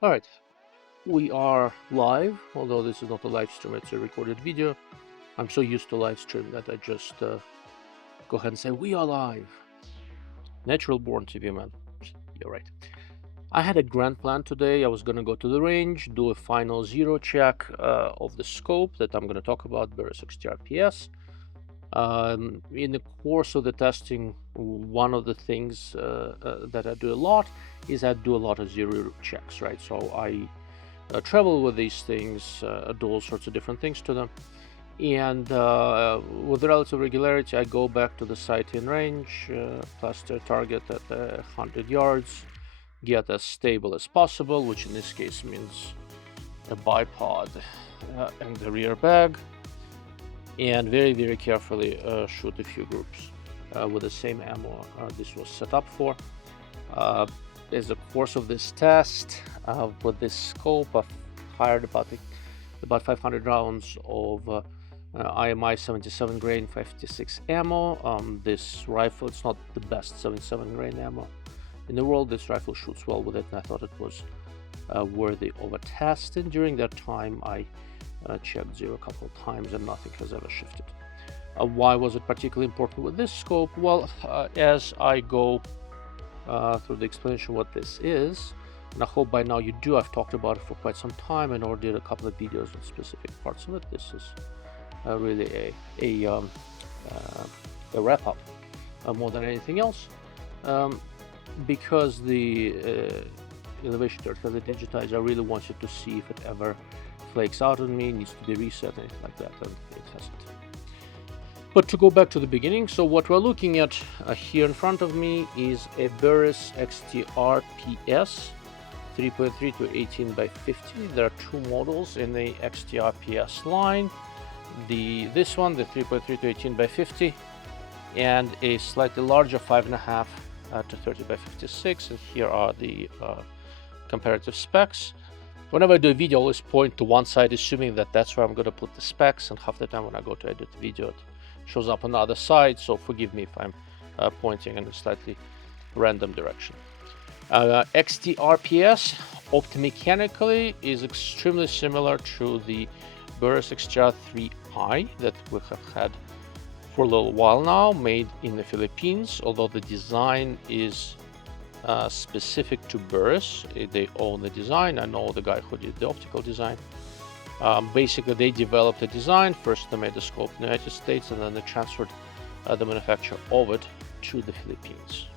All right, we are live, although this is not a live stream, it's a recorded video. I'm so used to live stream that I just go ahead and say, we are live. Natural born TV man, you're right. I had a grand plan today. I was going to go to the range, do a final zero check of the scope that I'm going to talk about, Burris XTR PS. In the course of the testing, one of the things that I do a lot is I do a lot of zero checks, right? So I travel with these things, do all sorts of different things to them, and with relative regularity I go back to the site in range, cluster target at 100 yards, get as stable as possible, which in this case means a bipod and the rear bag, and very carefully shoot a few groups with the same ammo this was set up for. As the course of this test with this scope, I've fired about 500 rounds of IMI 77 grain 56 ammo. This rifle, it's not the best 77 grain ammo in the world. This rifle shoots well with it, and I thought it was worthy of a test. And during that time, I checked zero a couple of times, and nothing has ever shifted. Why was it particularly important with this scope? Well, as I go through the explanation what this is, and I hope by now you do. I've talked about it for quite some time and already did a couple of videos on specific parts of it. This is really a wrap-up more than anything else, because the elevation turret has a digitizer. I really want you to see if it ever flakes out on me, needs to be reset, anything like that, and it hasn't. But to go back to the beginning, so what we're looking at here in front of me is a Burris XTR PS 3.3 to 18 by 50. There are two models in the XTR PS line. This one, the 3.3 to 18 by 50, and a slightly larger 5.5 to 30 by 56. And here are the comparative specs. Whenever I do a video, I always point to one side, assuming that that's where I'm going to put the specs, and half the time when I go to edit the video, it shows up on the other side, so forgive me if I'm pointing in a slightly random direction. XTRPS optomechanically is extremely similar to the Burris XTR 3i that we have had for a little while now, made in the Philippines, although the design is specific to Burris. They own the design. I know the guy who did the optical design. Basically, they developed a design. First, they made the scope in the United States, and then they transferred the manufacture of it to the Philippines.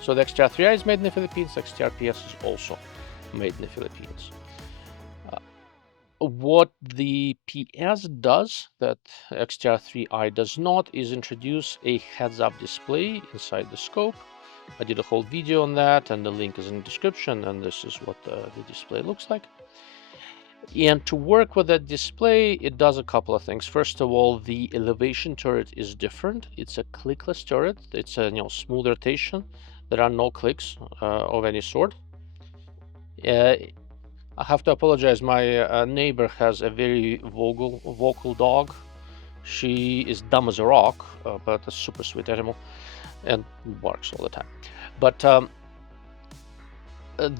So the XTR3i is made in the Philippines. XTRPS is also made in the Philippines. What the PS does that XTR3i does not is introduce a heads-up display inside the scope. I did a whole video on that, and the link is in the description, and this is what the display looks like. And to work with that display, it does a couple of things. First of all, the elevation turret is different. It's a clickless turret. It's a smooth rotation. There are no clicks of any sort. I have to apologize. My neighbor has a very vocal dog. She is dumb as a rock, but a super sweet animal, and barks all the time. But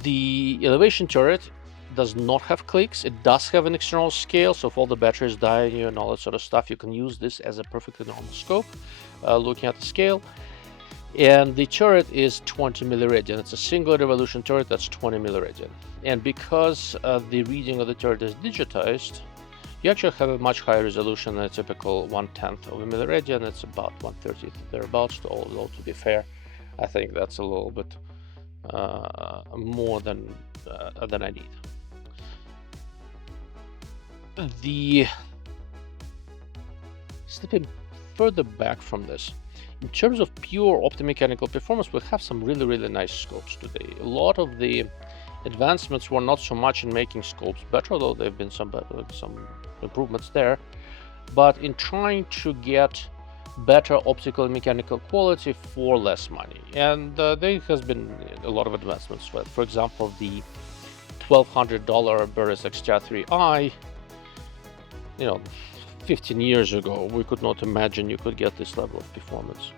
the elevation turret does not have clicks. It does have an external scale, so if all the batteries die on you and all that sort of stuff, you can use this as a perfectly normal scope, looking at the scale. And the turret is 20 milliradian. It's a single revolution turret that's 20 milliradian. And because the reading of the turret is digitized, you actually have a much higher resolution than a typical 1/10 of a milliradian. It's about 1/30 thereabouts. Although to be fair, I think that's a little bit more than I need. Stepping further back from this, in terms of pure optomechanical performance, we have some really nice scopes today. A lot of the advancements were not so much in making scopes better, although there have been some improvements there, but in trying to get better optical and mechanical quality for less money. And there has been a lot of advancements. For example, the $1,200 Burris XTR 3i, 15 years ago, we could not imagine you could get this level of performance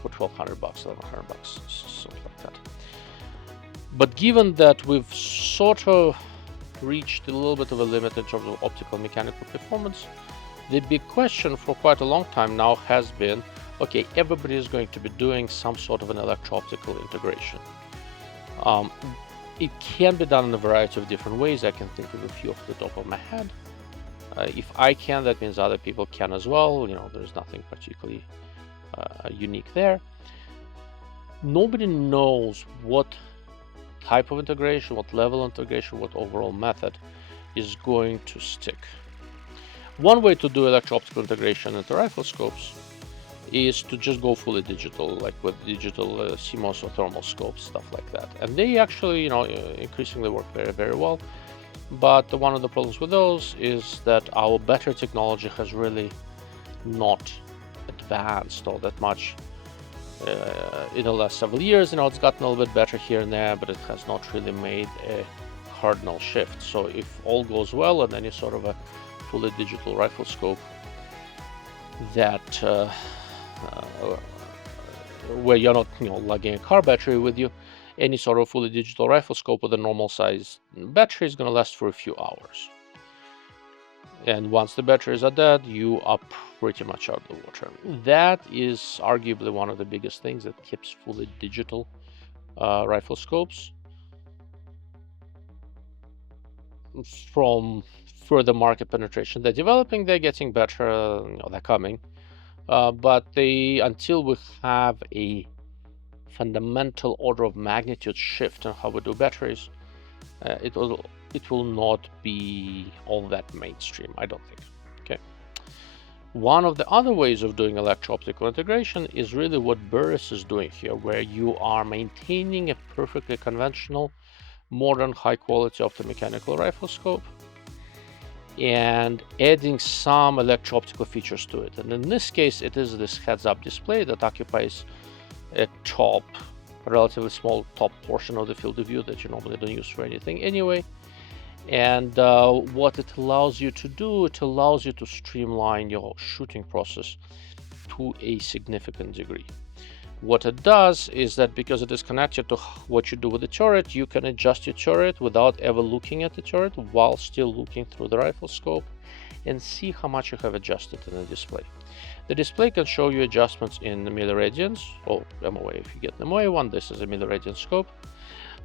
for $1,200, $1,100, something like that. But given that we've sort of reached a little bit of a limit in terms of optical mechanical performance, the big question for quite a long time now has been, okay, everybody is going to be doing some sort of an electro-optical integration. It can be done in a variety of different ways. I can think of a few off the top of my head. If I can, that means other people can as well. There's nothing particularly unique there. Nobody knows what type of integration, what level of integration, what overall method is going to stick. One way to do electro-optical integration into riflescopes is to just go fully digital, like with digital CMOS or thermal scopes, stuff like that. And they actually, increasingly work very, very well. But one of the problems with those is that our battery technology has really not advanced all that much in the last several years. It's gotten a little bit better here and there, but it has not really made a cardinal shift. So if all goes well and any sort of a fully digital rifle scope that where you're not lugging a car battery with you, any sort of fully digital rifle scope with a normal size battery is going to last for a few hours. And once the batteries are dead, you are pretty much out of the water. That is arguably one of the biggest things that keeps fully digital rifle scopes from further market penetration. They're developing, they're getting better, they're coming. But until we have a fundamental order of magnitude shift in how we do batteries, it will not be all that mainstream, I don't think. Okay. One of the other ways of doing electro-optical integration is really what Burris is doing here, where you are maintaining a perfectly conventional, modern, high-quality optomechanical rifle scope and adding some electro-optical features to it. And in this case, it is this heads-up display that occupies a relatively small top portion of the field of view that you normally don't use for anything anyway. And what it allows you to do, it allows you to streamline your shooting process to a significant degree. What it does is that because it is connected to what you do with the turret, you can adjust your turret without ever looking at the turret while still looking through the rifle scope and see how much you have adjusted in the display. The display can show you adjustments in milliradians, or MOA if you get an MOA one. This is a milliradian scope.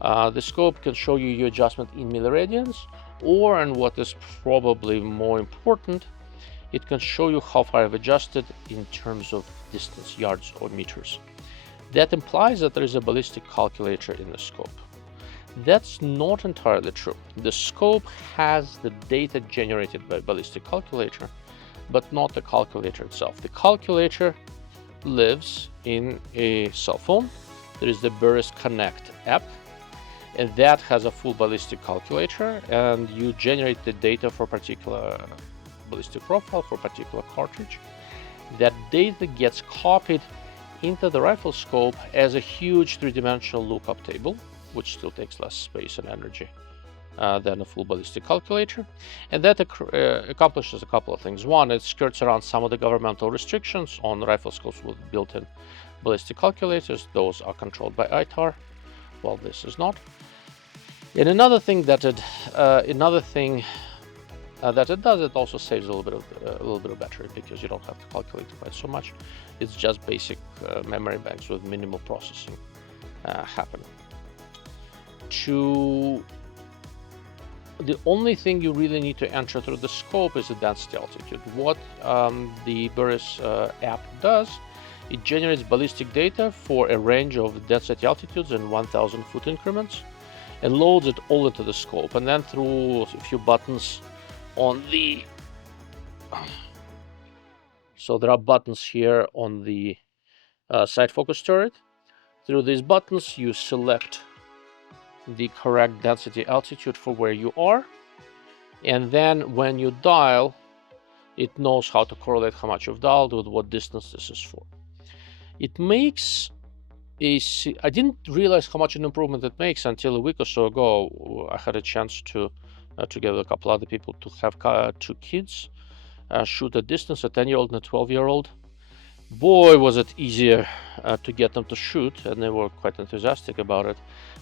The scope can show you your adjustment in milliradians, or, and what is probably more important, it can show you how far I've adjusted in terms of distance, yards or meters. That implies that there is a ballistic calculator in the scope. That's not entirely true. The scope has the data generated by ballistic calculator, but not the calculator itself. The calculator lives in a cell phone. There is the Burris Connect app, and that has a full ballistic calculator, and you generate the data for a particular ballistic profile, for a particular cartridge. That data gets copied into the rifle scope as a huge three-dimensional lookup table, which still takes less space and energy than a full ballistic calculator. And that accomplishes a couple of things. One, it skirts around some of the governmental restrictions on rifle scopes with built-in ballistic calculators. Those are controlled by ITAR, while this is not. And another thing that it does, it also saves a little bit of battery, because you don't have to calculate quite so much. It's just basic memory banks with minimal processing happening. The only thing you really need to enter through the scope is the density altitude. What the Burris app does, it generates ballistic data for a range of density altitudes in 1,000 foot increments and loads it all into the scope. And then through a few buttons on the so there are buttons here on the side focus turret. Through these buttons you select the correct density altitude for where you are, and then when you dial, it knows how to correlate how much you've dialed with what distance this is for. It makes I didn't realize how much an improvement it makes until a week or so ago. I had a chance to together with a couple other people, to have two kids shoot at distance, a 10-year-old and a 12-year-old. Boy, was it easier to get them to shoot, and they were quite enthusiastic about it,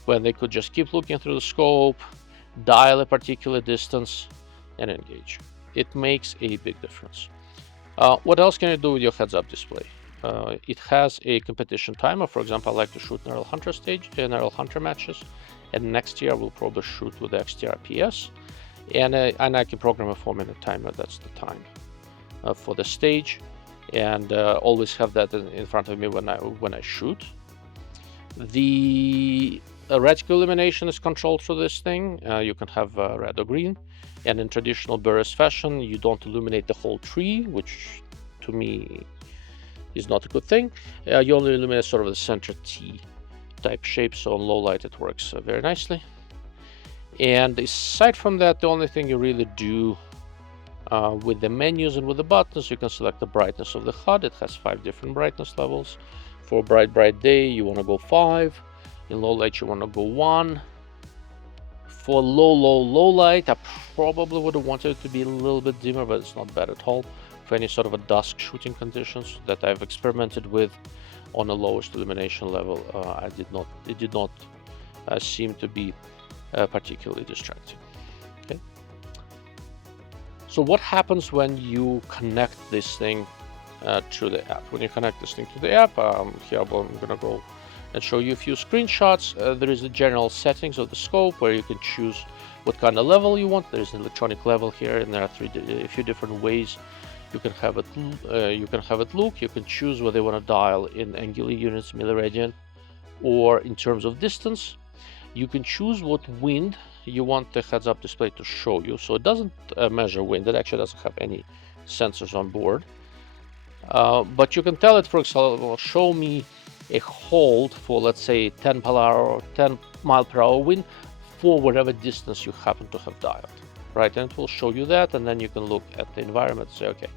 when they could just keep looking through the scope, dial a particular distance, and engage. It makes a big difference. What else can you do with your heads-up display? It has a competition timer. For example, I like to shoot Narrow Hunter Narrow Hunter matches, and next year we'll probably shoot with the XTR PS, and I can program a 4-minute timer. That's the time for the stage, and always have that in front of me when I shoot. The reticle illumination is controlled through this thing. You can have red or green, and in traditional Burris fashion, you don't illuminate the whole tree, which to me is not a good thing. You only illuminate sort of the center T type shape, so on low light it works very nicely. And aside from that, the only thing you really do with the menus and with the buttons, you can select the brightness of the HUD. It has 5 different brightness levels. For a bright day, you want to go 5. In low light, you want to go 1. For low light, I probably would have wanted it to be a little bit dimmer, but it's not bad at all. For any sort of a dusk shooting conditions that I've experimented with on the lowest illumination level, it did not seem to be particularly distracting. Okay. So what happens when you connect this thing to the app? When you connect this thing to the app, here I'm going to go and show you a few screenshots. There is the general settings of the scope where you can choose what kind of level you want. There's an electronic level here, and there are a few different ways you can have it. Look. You can choose whether you want to dial in angular units, milliradian, or in terms of distance. You can choose what wind you want the heads-up display to show you. So it doesn't measure wind. It actually doesn't have any sensors on board. But you can tell it, for example, show me a hold for, let's say, 10 mile per hour wind for whatever distance you happen to have dialed, right? And it will show you that, and then you can look at the environment and say, okay,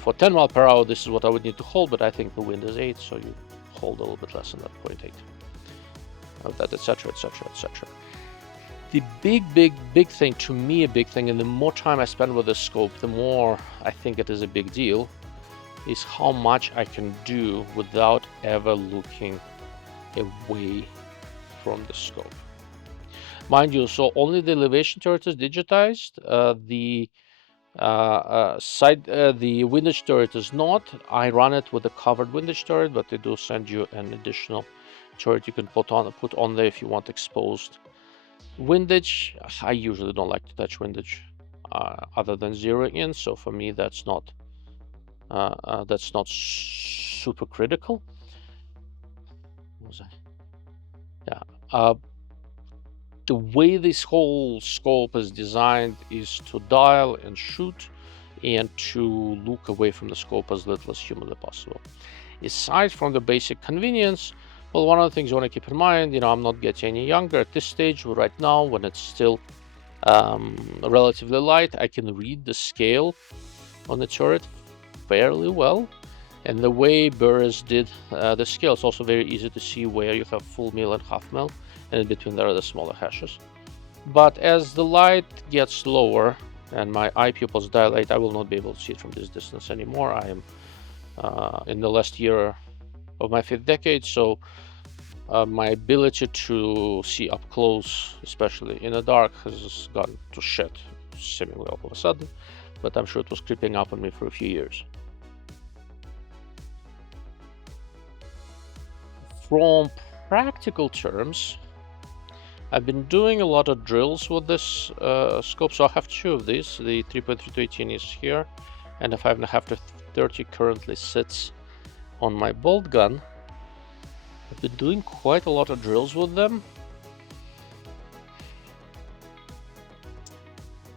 for 10 mile per hour, this is what I would need to hold, but I think the wind is 8, so you hold a little bit less than that, 0.8. That, etc., etc., etc. The big thing, to me, a big thing, and the more time I spend with the scope, the more I think it is a big deal, is how much I can do without ever looking away from the scope. Mind you, so only the elevation turret is digitized. The windage turret is not. I run it with a covered windage turret, but they do send you an additional turret you can put on there if you want exposed windage. I usually don't like to touch windage other than zeroing in, so for me that's not super critical. What was I? Yeah. The way this whole scope is designed is to dial and shoot and to look away from the scope as little as humanly possible. Aside from the basic convenience, well, one of the things you want to keep in mind, I'm not getting any younger at this stage. Right now, when it's still relatively light, I can read the scale on the turret fairly well. And the way Burris did the scale, it's also very easy to see where you have full mil and half mil, and in between there are the smaller hashes. But as the light gets lower and my eye pupils dilate, I will not be able to see it from this distance anymore. I am in the last year of my 5th decade, so my ability to see up close, especially in the dark, has gone to shit seemingly all of a sudden, but I'm sure it was creeping up on me for a few years. From practical terms, I've been doing a lot of drills with this scope, so I have 2 of these. The 3.3 to 18 is here, and the 5.5 to 30 currently sits on my bolt gun. I've been doing quite a lot of drills with them.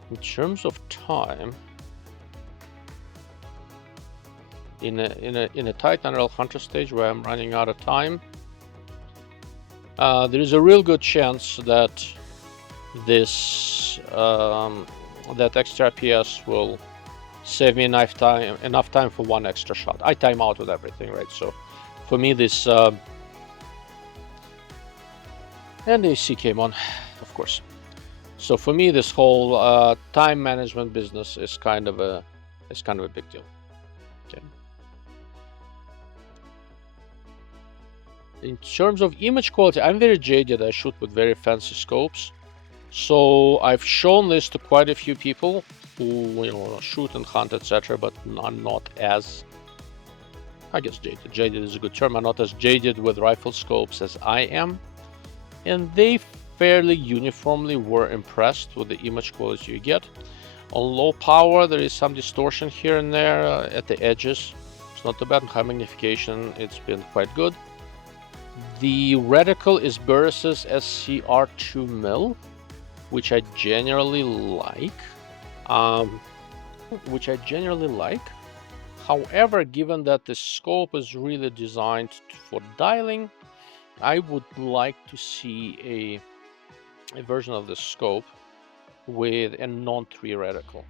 In terms of time, in a tight Narrow Hunter stage where I'm running out of time, there is a real good chance that this that XTR PS will save me enough time for 1 extra shot. I time out with everything, right? So for me, this and the AC came on, of course. So for me, this whole time management business is kind of a big deal. Okay. In terms of image quality, I'm very jaded. I shoot with very fancy scopes. So I've shown this to quite a few people who, shoot and hunt, etc., but I'm not as, I guess jaded. Jaded is a good term. I'm not as jaded with rifle scopes as I am. And they fairly uniformly were impressed with the image quality you get. On low power, there is some distortion here and there at the edges. It's not too bad. High magnification, it's been quite good. The reticle is Burris's SCR 2mm, which I generally like. However, given that the scope is really designed for dialing, I would like to see a version of the scope with a non-3 reticle.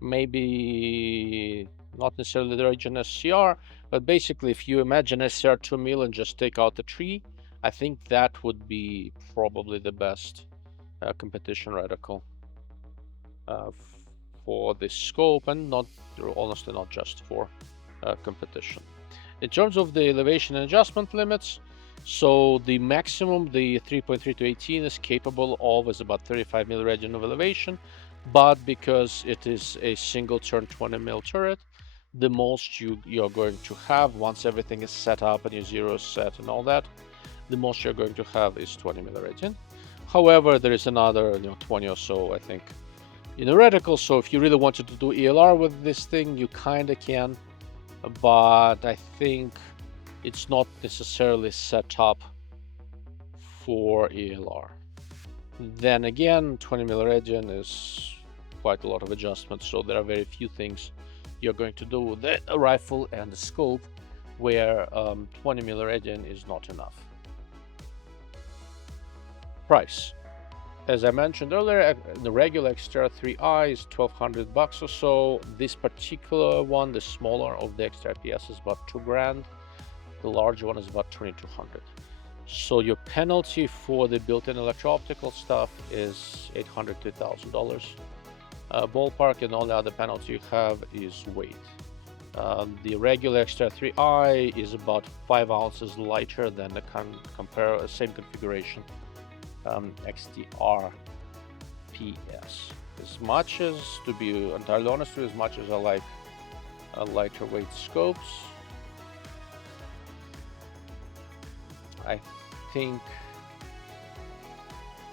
Maybe not necessarily the original SCR, but basically if you imagine SCR 2mm and just take out the tree, I think that would be probably the best competition reticle for the scope, and honestly not just for competition. In terms of the elevation and adjustment limits, so the maximum the 3.3 to 18 is capable of is about 35 milliradian of elevation, but because it is a single turn 20mm turret, the most you're going to have once everything is set up and your zero is set and all that, the most you're going to have is 20 milliradian. However, there is another 20 or so, I think, in a reticle. So if you really wanted to do ELR with this thing, you kind of can, but I think it's not necessarily set up for ELR. Then again, 20 milliradian is quite a lot of adjustments, so there are very few things you're going to do with the rifle and the scope where 20 milliradian is not enough. Price. As I mentioned earlier, the regular XTR 3i is $1,200 or so. This particular one, the smaller of the XTR PS, is about $2,000. The larger one is about $2,200. So your penalty for the built-in electro-optical stuff is $800 to $1,000 ballpark, and all the other penalty you have is weight. The regular XTR 3i is about 5 ounces lighter than the same configuration XTR PS. As much as, to be entirely honest with you, as much as I like lighter weight scopes, I think,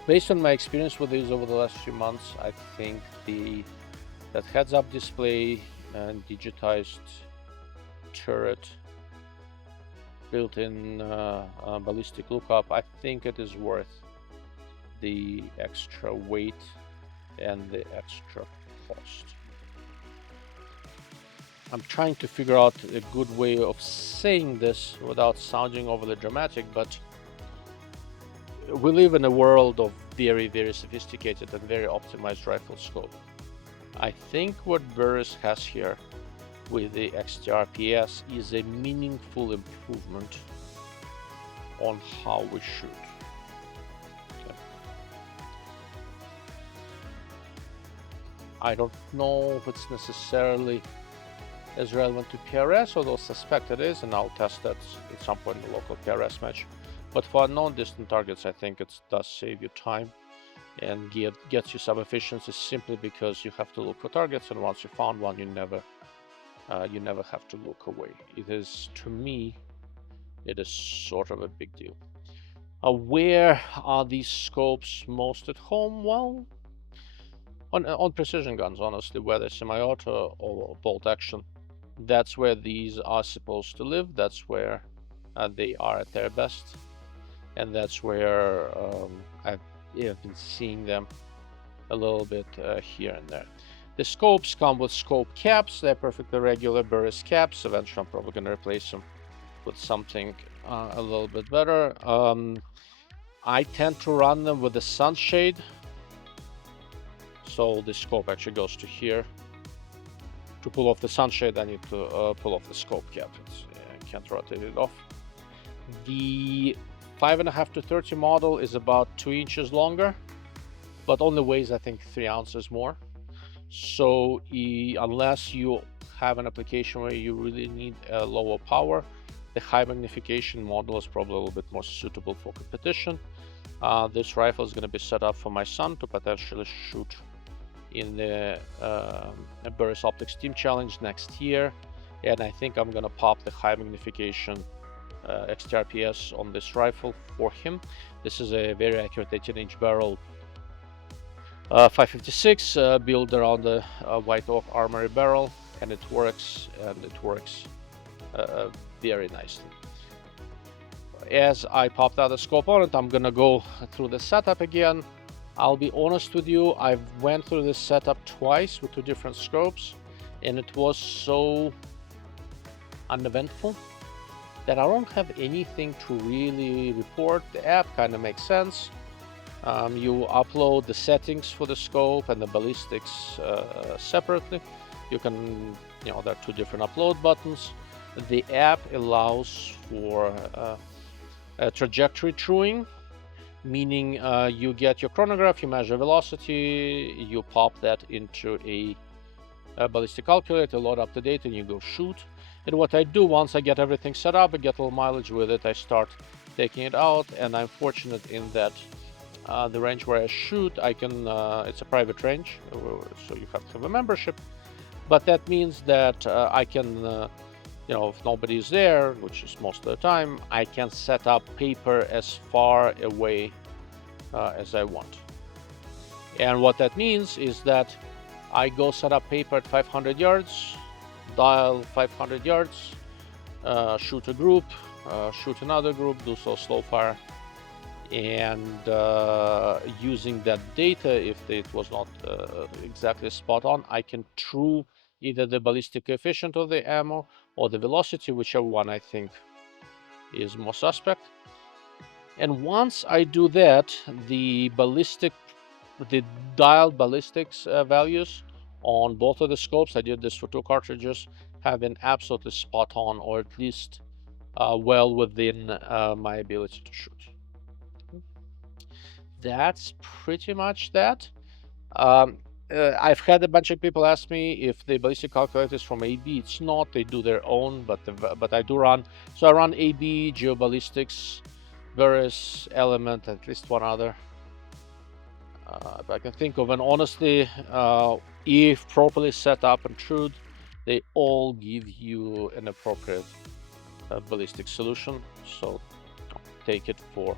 based on my experience with these over the last few months, I think that heads-up display and digitized turret, built-in ballistic lookup, I think it is worth the extra weight and the extra cost. I'm trying to figure out a good way of saying this without sounding overly dramatic, but we live in a world of very, very sophisticated and very optimized rifle scope. I think what Burris has here with the XTR PS is a meaningful improvement on how we shoot. I don't know if it's necessarily as relevant to PRS, although I suspect it is, and I'll test that at some point in the local PRS match. But for non-distant targets, I think it does save you time and gets you some efficiency, simply because you have to look for targets, and once you found one, you never have to look away. It is, to me, it is sort of a big deal. Where are these scopes most at home? Well, on precision guns, honestly, whether semi-auto or bolt action, that's where these are supposed to live. That's where they are at their best, and that's where I've been seeing them a little bit here and there. The scopes come with scope caps. They're perfectly regular Burris caps. Eventually, I'm probably going to replace them with something a little bit better. I tend to run them with the sunshade. So the scope actually goes to here. To pull off the sunshade, I need to pull off the scope cap. I can't rotate it off. The 5.5 to 30 model is about 2 inches longer, but only weighs, I think, 3 ounces more. So unless you have an application where you really need a lower power, the high magnification model is probably a little bit more suitable for competition. This rifle is going to be set up for my son to potentially shoot in the Burris Optics Team Challenge next year, and I think I'm going to pop the high magnification XTR PS on this rifle for him. This is a very accurate 18-inch barrel 556 built around the white oak armory barrel, and it works very nicely. As I popped out the scope on it, I'm gonna go through the setup again. I'll be honest with you, I've went through this setup twice with 2 different scopes, and it was so uneventful that I don't have anything to really report. The app kind of makes sense. You upload the settings for the scope and the ballistics separately. You can, there are 2 different upload buttons. The app allows for trajectory truing, meaning you get your chronograph, you measure velocity, you pop that into a ballistic calculator, load up the data, and you go shoot. And what I do once I get everything set up, I get a little mileage with it, I start taking it out, and I'm fortunate in that the range where I shoot, I can, it's a private range, so you have to have a membership, but that means that I can, if nobody is there, which is most of the time, I can set up paper as far away as I want. And what that means is that I go set up paper at 500 yards, dial 500 yards, shoot a group, shoot another group, do so slow fire, and using that data, if it was not exactly spot on, I can true either the ballistic coefficient of the ammo or the velocity, whichever one I think is more suspect. And once I do that, the dialed ballistics values on both of the scopes, I did this for 2 cartridges, have been absolutely spot on, or at least well within my ability to shoot. That's pretty much that. I've had a bunch of people ask me if the ballistic calculator is from AB. It's not. They do their own, but I do run. So I run AB, Geoballistics, Burris, Element, at least one other. If I can think of, and honestly, if properly set up and trued, they all give you an appropriate ballistic solution. So take it for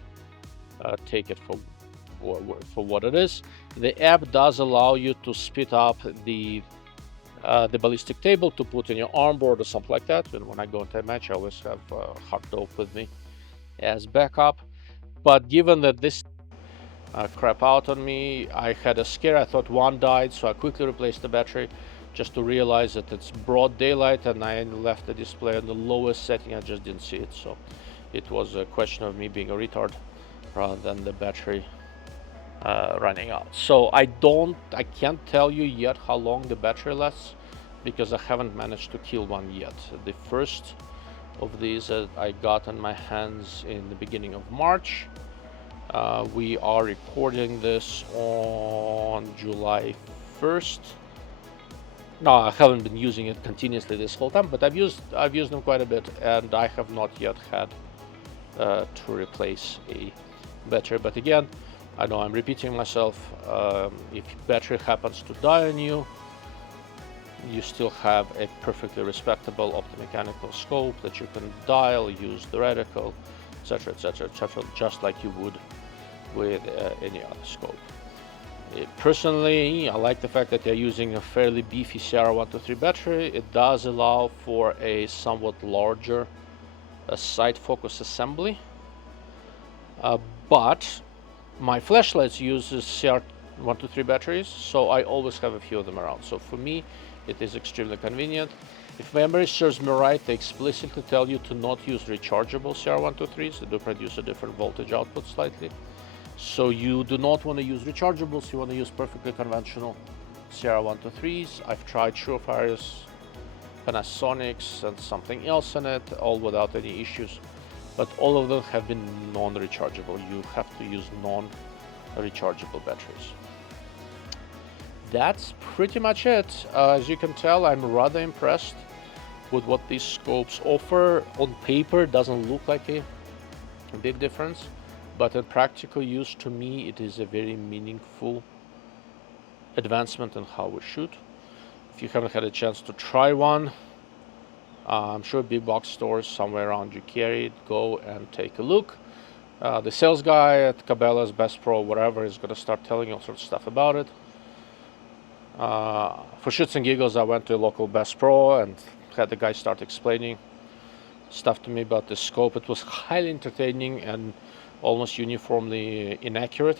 what it is. The app does allow you to spit up the ballistic table to put in your armboard or something like that. And when I go into a match, I always have hard dope with me as backup. But given that this crap out on me, I had a scare. I thought one died, so I quickly replaced the battery just to realize that it's broad daylight, and I left the display on the lowest setting. I just didn't see it, so it was a question of me being a retard rather than the battery running out. So I can't tell you yet how long the battery lasts, because I haven't managed to kill one yet. The first of these I got in my hands in the beginning of March. We are recording this on July 1st. No, I haven't been using it continuously this whole time, but I've used them quite a bit, and I have not yet had to replace a battery. But again, I know I'm repeating myself. If battery happens to die on you, you still have a perfectly respectable optomechanical scope that you can dial, use the reticle, etc., etc., etc., just like you would with any other scope. Personally, I like the fact that they're using a fairly beefy CR123 battery. It does allow for a somewhat larger sight focus assembly, but my flashlights uses CR123 batteries, so I always have a few of them around. So for me, it is extremely convenient. If memory serves me right, they explicitly tell you to not use rechargeable CR123s. They do produce a different voltage output slightly. So you do not want to use rechargeables, you want to use perfectly conventional CR123s. I've tried Surefire's, Panasonic's, and something else in it, all without any issues. But all of them have been non-rechargeable. You have to use non-rechargeable batteries. That's pretty much it. As you can tell, I'm rather impressed with what these scopes offer. On paper, doesn't look like a big difference, but in practical use, to me, it is a very meaningful advancement in how we shoot. If you haven't had a chance to try one, I'm sure big box stores somewhere around you carry it. Go and take a look. The sales guy at Cabela's, Best Pro, whatever, is going to start telling you all sorts of stuff about it. For shits and giggles, I went to a local Best Pro and had the guy start explaining stuff to me about the scope. It was highly entertaining and almost uniformly inaccurate.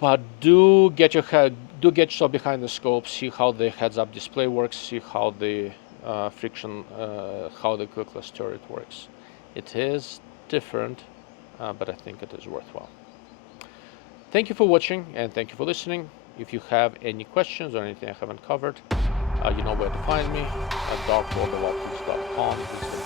But do get yourself behind the scope, see how the heads-up display works, see how the friction, how the clickless turret works. It is different, but I think it is worthwhile. Thank you for watching and thank you for listening. If you have any questions or anything I haven't covered, you know where to find me at darkworldofoptics.com.